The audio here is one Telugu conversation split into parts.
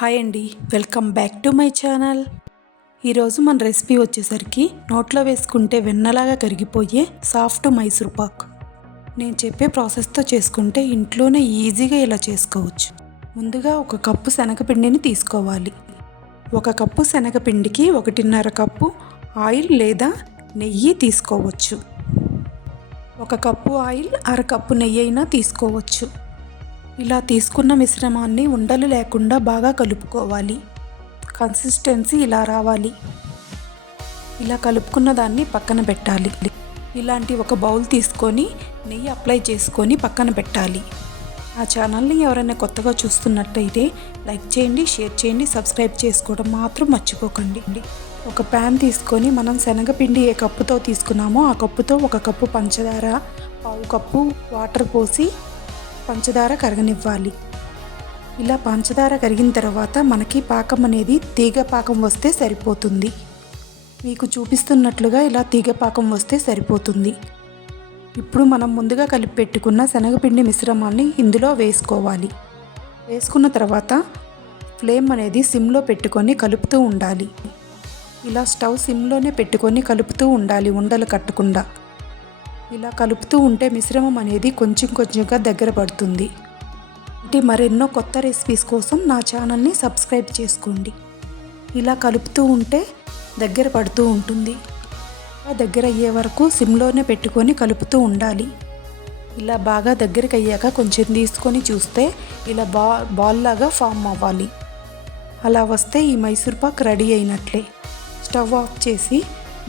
హాయ్ అండి, welcome back to my channel. ఈరోజు మన రెసిపీ వచ్చేసరికి నోట్లో వేసుకుంటే వెన్నలాగా కరిగిపోయే సాఫ్ట్ మైసూర్ పాక్. నేను చెప్పే ప్రాసెస్తో చేసుకుంటే ఇంట్లోనే ఈజీగా ఇలా చేసుకోవచ్చు. ముందుగా ఒక కప్పు శనగపిండిని తీసుకోవాలి. ఒక కప్పు శనగపిండికి 1.5 కప్పు ఆయిల్ లేదా నెయ్యి తీసుకోవచ్చు. ఒక కప్పు ఆయిల్, అరకప్పు నెయ్యి అయినా తీసుకోవచ్చు. ఇలా తీసుకున్న మిశ్రమాన్ని ఉండలు లేకుండా బాగా కలుపుకోవాలి. కన్సిస్టెన్సీ ఇలా రావాలి. ఇలా కలుపుకున్న దాన్ని పక్కన పెట్టాలి. ఇలాంటి ఒక బౌల్ తీసుకొని నెయ్యి అప్లై చేసుకొని పక్కన పెట్టాలి. ఆ ఛానల్ని ఎవరైనా కొత్తగా చూస్తున్నట్టయితే లైక్ చేయండి, షేర్ చేయండి, సబ్స్క్రైబ్ చేసుకోవడం మాత్రం మర్చిపోకండి. ఒక ప్యాన్ తీసుకొని మనం శనగపిండి ఏ కప్పుతో తీసుకున్నామో ఆ కప్పుతో 1 కప్పు పంచదార, 1/2 కప్పు వాటర్ పోసి పంచదార కరగనివ్వాలి. ఇలా పంచదార కరిగిన తర్వాత మనకి పాకం అనేది తీగ పాకం వస్తే సరిపోతుంది. మీకు చూపిస్తున్నట్లుగా ఇలా తీగ పాకం వస్తే సరిపోతుంది. ఇప్పుడు మనం ముందుగా కలిపి పెట్టుకున్న శనగపిండి మిశ్రమాన్ని ఇందులో వేసుకోవాలి. వేసుకున్న తర్వాత ఫ్లేమ్ అనేది సిమ్లో పెట్టుకొని కలుపుతూ ఉండాలి. ఇలా స్టవ్ సిమ్లోనే పెట్టుకొని కలుపుతూ ఉండాలి, ఉండలు కట్టకుండా. ఇలా కలుపుతూ ఉంటే మిశ్రమం అనేది కొంచెం కొంచెంగా దగ్గర పడుతుంది. అంటే మరెన్నో కొత్త రెసిపీస్ కోసం నా ఛానల్ని సబ్స్క్రైబ్ చేసుకోండి. ఇలా కలుపుతూ ఉంటే దగ్గర పడుతూ ఉంటుంది. దగ్గర అయ్యే వరకు సిమ్లోనే పెట్టుకొని కలుపుతూ ఉండాలి. ఇలా బాగా దగ్గరికి అయ్యాక కొంచెం తీసుకొని చూస్తే ఇలా బాల్ లాగా ఫామ్ అవ్వాలి. అలా వస్తే ఈ మైసూర్ పాక్ రెడీ అయినట్లే. స్టవ్ ఆఫ్ చేసి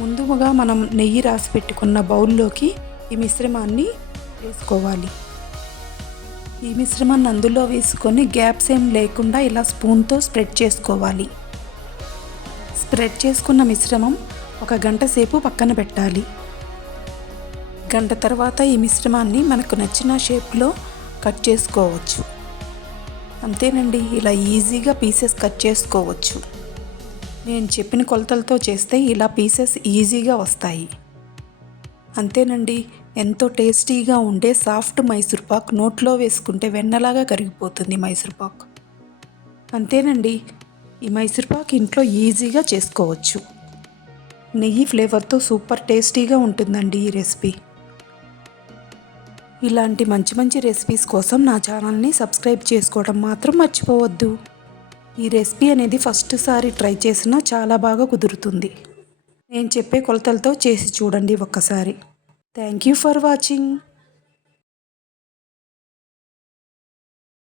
ముందుగా మనం నెయ్యి రాసి పెట్టుకున్న బౌల్లోకి ఈ మిశ్రమాన్ని వేసుకోవాలి. ఈ మిశ్రమాన్ని అందులో వేసుకొని గ్యాప్స్ ఏం లేకుండా ఇలా స్పూన్తో స్ప్రెడ్ చేసుకోవాలి. స్ప్రెడ్ చేసుకున్న మిశ్రమం 1 గంట సేపు పక్కన పెట్టాలి. గంట తర్వాత ఈ మిశ్రమాన్ని మనకు నచ్చిన షేప్లో కట్ చేసుకోవచ్చు. అంతేనండి, ఇలా ఈజీగా పీసెస్ కట్ చేసుకోవచ్చు. నేను చెప్పిన కొలతలతో చేస్తే ఇలా పీసెస్ ఈజీగా వస్తాయి. అంతేనండి, ఎంతో టేస్టీగా ఉండే సాఫ్ట్ మైసూర్ పాక్ నోట్లో వేసుకుంటే వెన్నలాగా కరిగిపోతుంది మైసూర్ పాక్. అంతేనండి, ఈ మైసూర్ పాక్ ఇంట్లో ఈజీగా చేసుకోవచ్చు. నెయ్యి ఫ్లేవర్తో సూపర్ టేస్టీగా ఉంటుందండి ఈ రెసిపీ. ఇలాంటి మంచి మంచి రెసిపీస్ కోసం నా ఛానల్ని సబ్స్క్రైబ్ చేసుకోవడం మాత్రం మర్చిపోవద్దు. ఈ రెసిపీ అనేది ఫస్ట్ సారి ట్రై చేసినా చాలా బాగా కుదురుతుంది. నేను చెప్పే కొలతలతో చేసి చూడండి ఒక్కసారి. Thank you for watching.